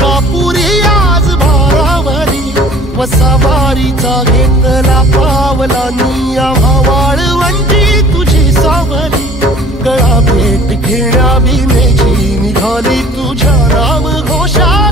मलकापुरी आज भारावरी वसावारीचा घेतला पावला निया वाळवंटी तुझी सावली गळा भेट घेण्या बिनेची निघाली तुझ्या नाम घोषा